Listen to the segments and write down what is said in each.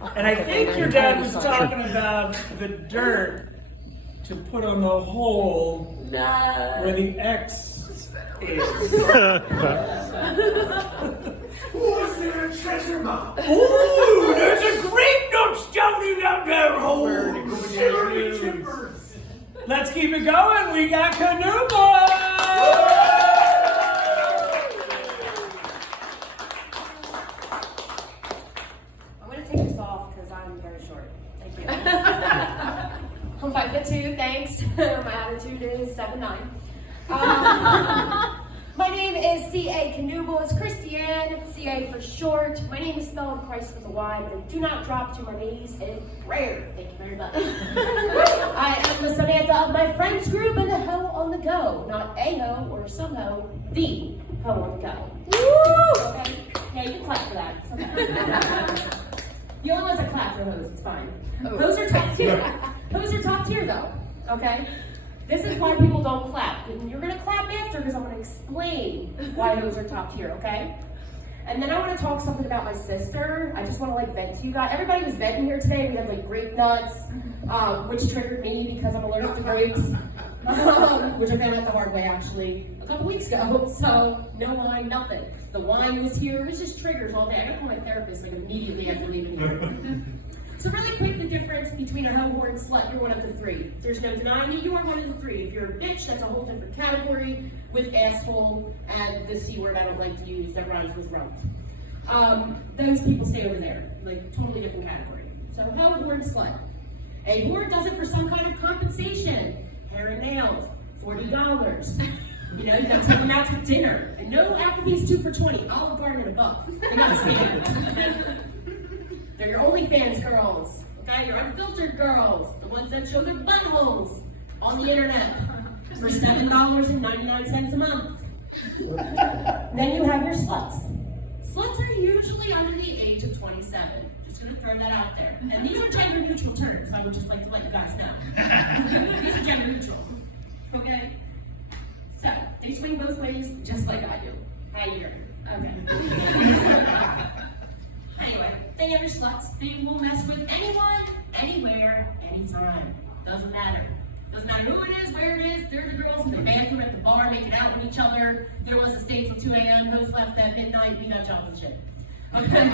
And I think your dad was talking about the dirt to put on the hole where the X is. Was there a treasure map? Ooh, there's a great nut down there. Oh, Cherry timbers. let's keep it going. We got Kanooble. I'm going to take this off because I'm very short. Thank you. I'm 5'2", thanks. My attitude is 7'9". My name is C.A. Kanooble. It's Christiane, C.A. for short. My name is spelled Christ with a Y, but I do not drop to my knees in prayer. Thank you very much. I am the Samantha of my friends group and the hoe on the go. Not a hoe or some hoe, the hoe on the go. Woo! Okay? Yeah, you can clap for that. It's okay. The only ones that clap for hoes, it's fine. Hoes are top tier. Hoes are top tier though, okay? This is why people don't clap. And you're gonna clap after because I'm gonna explain why hoes are top tier, okay? And then I wanna talk something about my sister. I just wanna vent to you guys. Everybody was venting here today. We had grape nuts, which triggered me because I'm allergic to grapes, which I found out the hard way actually a couple weeks ago. So no wine, nothing. The wine was here. It was just triggers all day. I gotta call my therapist immediately after leaving here. So really quick, the difference between a hoe, whore, and slut, you're one of the three. There's no denying it, you are one of the three. If you're a bitch, that's a whole different category with asshole and the C word I don't like to use that rhymes with rump. Those people stay over there, totally different category. So hoe, whore, and slut. A whore does it for some kind of compensation. Hair and nails, $40. You got to take them out to dinner. And no Applebee's 2 for $20, Olive Garden and above. They got standards. They're your OnlyFans girls, okay? Your unfiltered girls, the ones that show their buttholes on the internet for $7.99 a month. Then you have your sluts. Sluts are usually under the age of 27. Just gonna throw that out there. And these are gender neutral terms. I would just like to let you guys know. These are gender neutral, okay? So, they swing both ways just like I do. Hi, here. Okay. Anyway, they are sluts. They will mess with anyone, anywhere, anytime. Doesn't matter. Doesn't matter who it is, where it is. They're the girls in the bathroom at the bar making out with each other. There was a stay till 2 a.m. Host left at midnight. We got jobs and shit. Okay?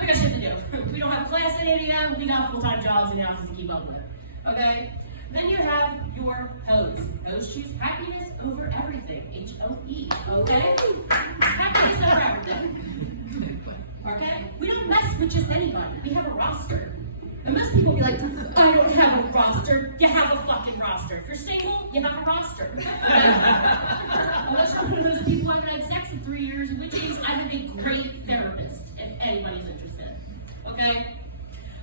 We got shit to do. We don't have class at 8 a.m. We got full-time jobs and houses to keep up with. Okay? Then you have your hoes. Hoes choose happiness over everything. H-O-E. Okay? Happiness over everything. Okay? We don't mess with just anybody. We have a roster. And most people be like, I don't have a roster. You have a fucking roster. If you're single, you have a roster. Unless you're one of those people who haven't had sex in 3 years, in which case I have a great therapist, if anybody's interested. Okay?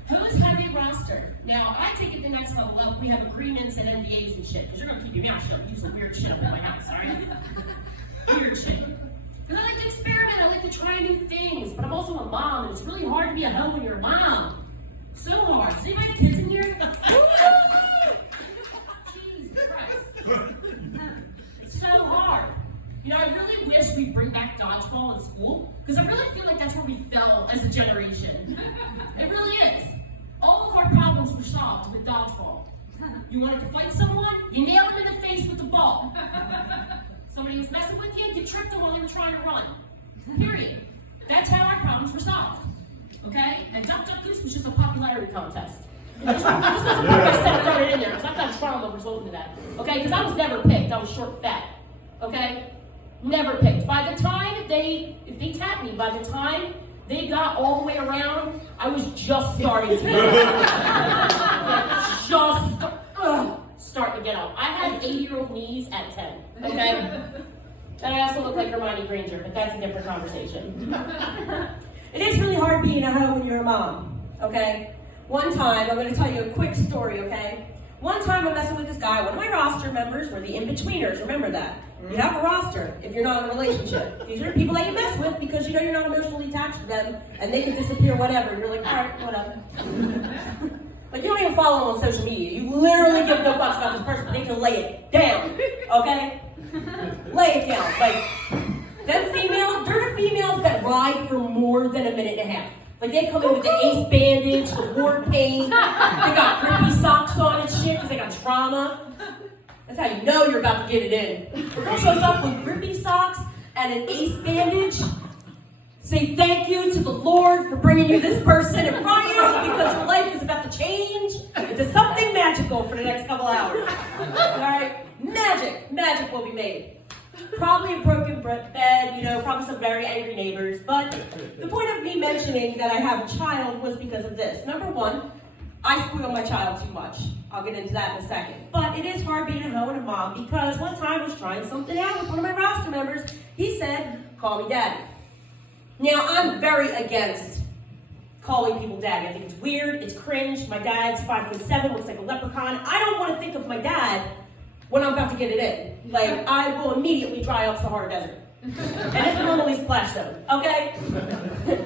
Hoes have a roster. Now, I take it the next level up. We have agreements and NDAs and shit, because you're going to keep your mouth shut. You do some weird shit up in my house, alright? Weird shit. Because I like to experiment, I like to try new things, but I'm also a mom, and it's really hard to be a hoe when you're a mom. So hard. Does anybody have kids in here? Jesus Christ. It's so hard. I really wish we'd bring back dodgeball in school, because I really feel like that's where we fell as a generation. It really is. All of our problems were solved with dodgeball. You wanted to fight someone, you nailed them in the face with the ball. Somebody was messing with you, you tripped them while they were trying to run. Period. That's how our problems were solved. Okay? And Duck Duck Goose was just a popularity contest. This was a purpose that throw it in there, because I've got trauma resulting to that. Okay? Because I was never picked. I was short fat. Okay? Never picked. By the time if they tapped me, by the time they got all the way around, I was just starting to get up. Starting to get up. I had 80-year-old knees at 10. Okay? And I also look like Hermione Granger, but that's a different conversation. It is really hard being a hoe when you're a mom, okay? One time, I'm going to tell you a quick story, okay? One time I'm messing with this guy. One of my roster members were the in-betweeners. Remember that. You have a roster if you're not in a relationship. These are people that you mess with because you know you're not emotionally attached to them and they can disappear whenever. You're like, all right, whatever. Like, you don't even follow them on social media. You literally give no fucks about this person. They can lay it down, okay? Lay it down. Them females, they're the females that ride for more than a minute and a half. Like, they come in with the ace bandage, bitch with war paint. They got grippy socks on and shit because they got trauma. That's how you know you're about to get it in. The girl shows up with grippy socks and an ace bandage. Say thank you to the Lord for bringing you this person in front of you because your life is about to change into something magical for the next couple hours. Alright? Magic will be made. Probably a broken bed, probably some very angry neighbors. But the point of me mentioning that I have a child was because of this. Number one, I spoil my child too much. I'll get into that in a second. But it is hard being a hoe and a mom because one time I was trying something out with one of my roster members. He said, call me daddy. Now, I'm very against calling people daddy. I think it's weird, it's cringe. My dad's 5'7", looks like a leprechaun. I don't want to think of my dad when I'm about to get it in. Like, I will immediately dry up Sahara Desert. And it's normally splash zone, okay?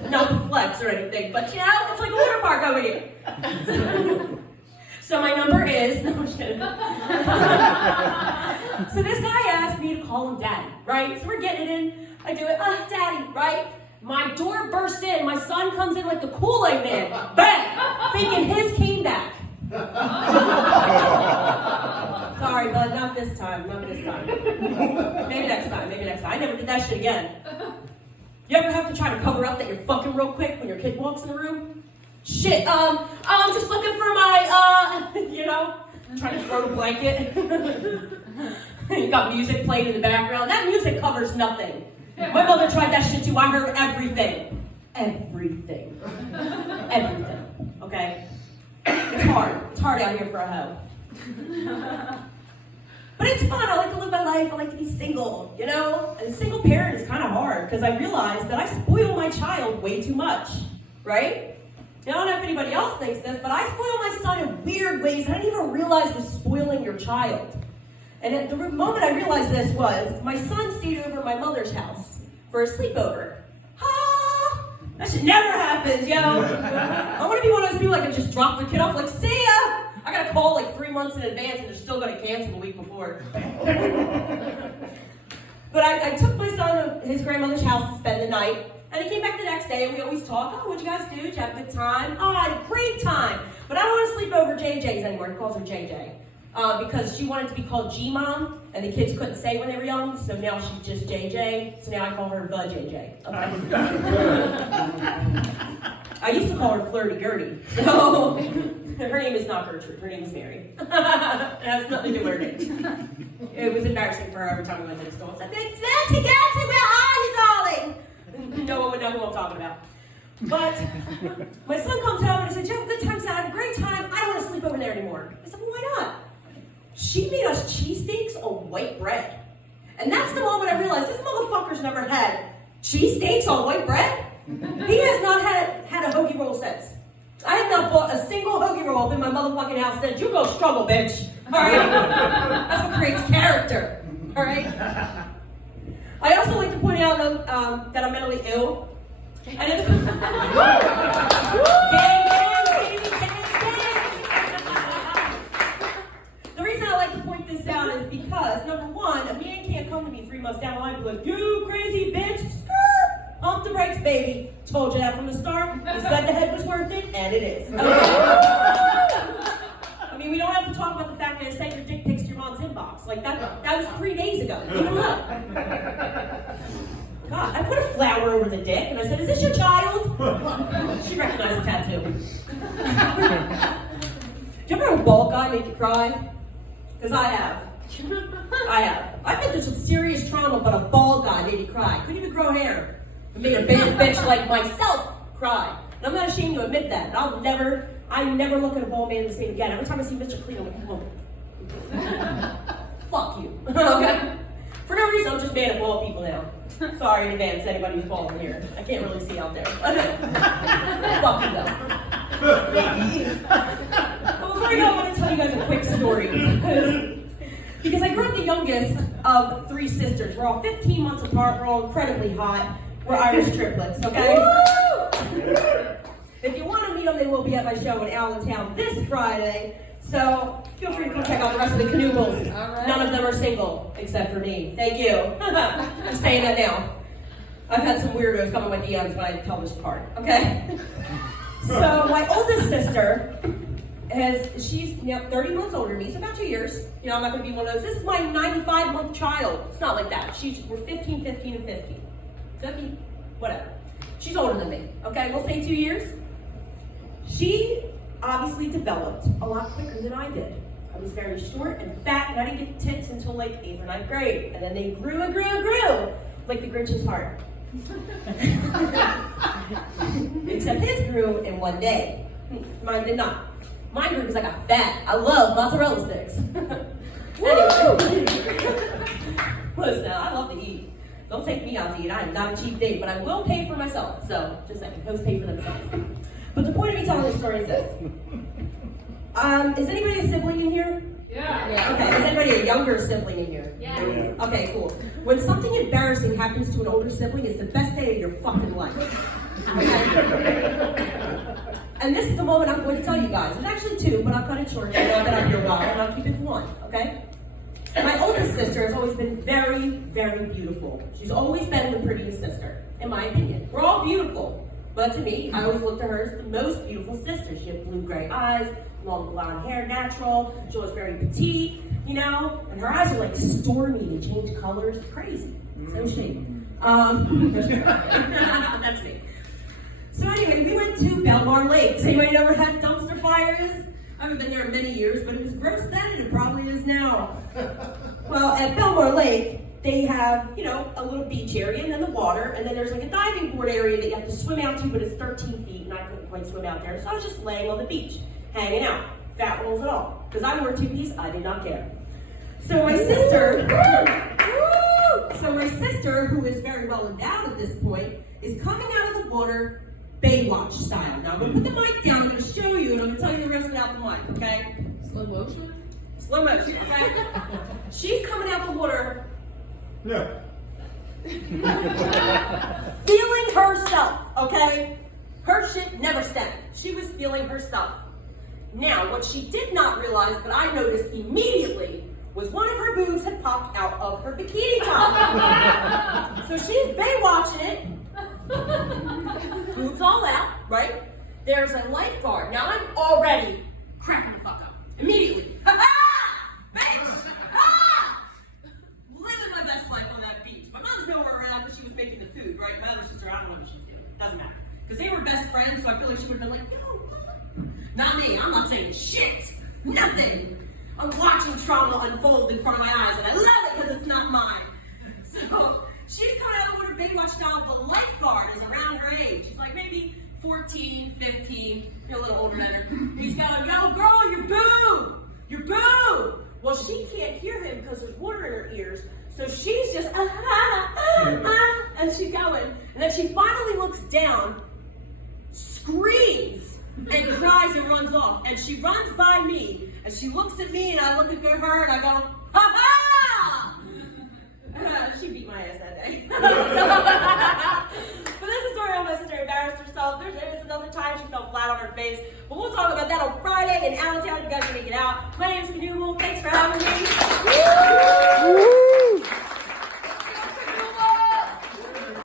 Not the flex or anything, but it's like a water park over here. So my number is, no, I'm just kidding. So this guy asked me to call him daddy, right? So we're getting it in. I do it, daddy, right? My door bursts in. My son comes in like the Kool-Aid man. Bang! Thinking his came back. Sorry, bud, not this time. Maybe next time. I never did that shit again. You ever have to try to cover up that you're fucking real quick when your kid walks in the room? Shit, I'm just looking for my, trying to throw the blanket. You got music playing in the background. That music covers nothing. My mother tried that shit too. I heard everything. Everything. Okay? It's hard. It's hard out here for a hoe. But it's fun. I like to live my life. I like to be single, And a single parent is kind of hard because I realized that I spoil my child way too much, right? Now, I don't know if anybody else thinks this, but I spoil my son in weird ways I didn't even realize was spoiling your child. And at the moment I realized this was, my son stayed over at my mother's house for a sleepover. That shit never happens, I want to be one of those people that can just drop their kid off like, see ya! I got to call like 3 months in advance and they're still going to cancel the week before. But I took my son to his grandmother's house to spend the night. And he came back the next day and we always talk, what'd you guys do? Did you have a good time? I had a great time. But I don't want to sleep over JJ's anymore. He calls her JJ. Because she wanted to be called G-Mom, and the kids couldn't say when they were young, so now she's just JJ, so now I call her the JJ. Okay. I used to call her Flirty Gertie, so her name is not Gertrude, her name is Mary. It has nothing to do with her name. It was embarrassing for her every time we went to the store. I said, it's Nancy, where are you, darling? No one would know who I'm talking about. But my son comes home and he said, you have a good time, son, I had a great time, I don't want to sleep over there anymore. I said, well, why not? She made us cheesesteaks on white bread. And that's the moment I realized this motherfucker's never had cheesesteaks on white bread. He has not had a hoagie roll since. I have not bought a single hoagie roll up in my motherfucking house since. You go struggle, bitch. Alright? That's what creates character. Alright? I also like to point out that I'm mentally ill. And it's The reason I like to point this out is because, number one, a man can't come to me 3 months down the line and be like, you crazy bitch, skirt, pump the brakes, baby. Told you that from the start. You said the head was worth it, and it is. Okay? I mean, we don't have to talk about the fact that I sent your dick pics to your mom's inbox. Like, that was 3 days ago. Leave it alone. God, I put a flower over the dick, and I said, is this your child? She recognized the tattoo. Do you ever have a bald guy make you cry? Because I have. I've been through some serious trauma, but a bald guy made me cry. Couldn't even grow hair. It made a bad bitch like myself cry. And I'm not ashamed to admit that. I never look at a bald man the same again. Every time I see Mr. Clean, I'm like, fuck you. Okay? For no reason, I'm just mad at bald people now. Sorry in advance, anybody who's bald in here. I can't really see out there. Fuck you though. But before I go, I want to tell you guys a quick story. Because I grew up the youngest of 3 sisters. We're all 15 months apart. We're all incredibly hot. We're Irish triplets, okay? If you want to meet them, they will be at my show in Allentown this Friday. So feel free to come check out the rest of the Kanoobles. Right. None of them are single, except for me. Thank you. I'm saying that now. I've had some weirdos come on my DMs when I tell this part, okay? So my oldest sister she's 30 months older than me, so about 2 years. I'm not gonna be one of those, this is my 95-month child. It's not like that. We're 15, 15, and 15. Could be, whatever. She's older than me, okay? We'll say 2 years. She obviously developed a lot quicker than I did. I was very short and fat, and I didn't get tits until like 8th or 9th grade. And then they grew and grew and grew, like the Grinch's heart. Except his grew in one day. Mine did not. Mine grew because I got fat. I love mozzarella sticks. Anyway. Listen, I love to eat. Don't take me out to eat. I am not a cheap date, but I will pay for myself. So, just saying, hosts pay for themselves. But the point of me telling this story is this. Is anybody a sibling in here? Yeah. Okay, is anybody a younger sibling in here? Yeah. Okay, cool. When something embarrassing happens to an older sibling, it's the best day of your fucking life. Okay? And this is the moment I'm going to tell you guys. There's actually 2, but I'll cut it short. I know that I'm here well, and I'll keep it to 1, okay? My oldest sister has always been very, very beautiful. She's always been the prettiest sister, in my opinion. We're all beautiful. But to me, I always looked at her as the most beautiful sister. She had blue-gray eyes, long blonde hair, natural. She was very petite, and her eyes are like stormy. They change colors. Crazy. So shady. That's me. So anyway, we went to Belmar Lake. Does anybody know where that dumpster fire is? I haven't been there in many years, but it was gross then and it probably is now. Well, at Belmar Lake, they have, a little beach area and then the water, and then there's like a diving board area that you have to swim out to, but it's 13 feet, and I couldn't quite swim out there. So I was just laying on the beach, hanging out, fat rolls and all. Because I wore 2-piece, I did not care. So my sister, who is very well endowed at this point, is coming out of the water Baywatch style. Now I'm going to put the mic down, I'm going to show you, and I'm going to tell you the rest without the mic, okay? Slow motion? Slow motion, okay? She's coming out the water. Yeah. Feeling herself, okay? Her shit never stank. She was feeling herself. Now, what she did not realize, but I noticed immediately, was one of her boobs had popped out of her bikini top. So she's Baywatching it. Boobs all out, right? There's a lifeguard. Now I'm already cracking the fuck up. Immediately. Bitch! Living my best life on that beach. My mom's nowhere around because she was making the food, right? My other sister, I don't know what she was doing. Doesn't matter. Because they were best friends, so I feel like she would have been like, yo, not me. I'm not saying shit. Nothing. I'm watching trauma unfold in front of my eyes, and I love it because it's not mine. So she's coming out of the water Baywatch style. The lifeguard is around her age. She's like maybe 14, 15, a little older than her. He's going, yo, girl, your boob! Your boob! Well, she can't hear him because there's water in her ears, so she's just, and she's going. And then she finally looks down, screams, and cries and runs off. And she runs by me, and she looks at me, and I look at her, and I go, ha-ha! She beat my ass that day. But this is a story on my sister embarrassed herself. There was another time she fell flat on her face. But we'll talk about that on Friday in Allentown. You guys can make it out. My name is Kanooble. Thanks for having me.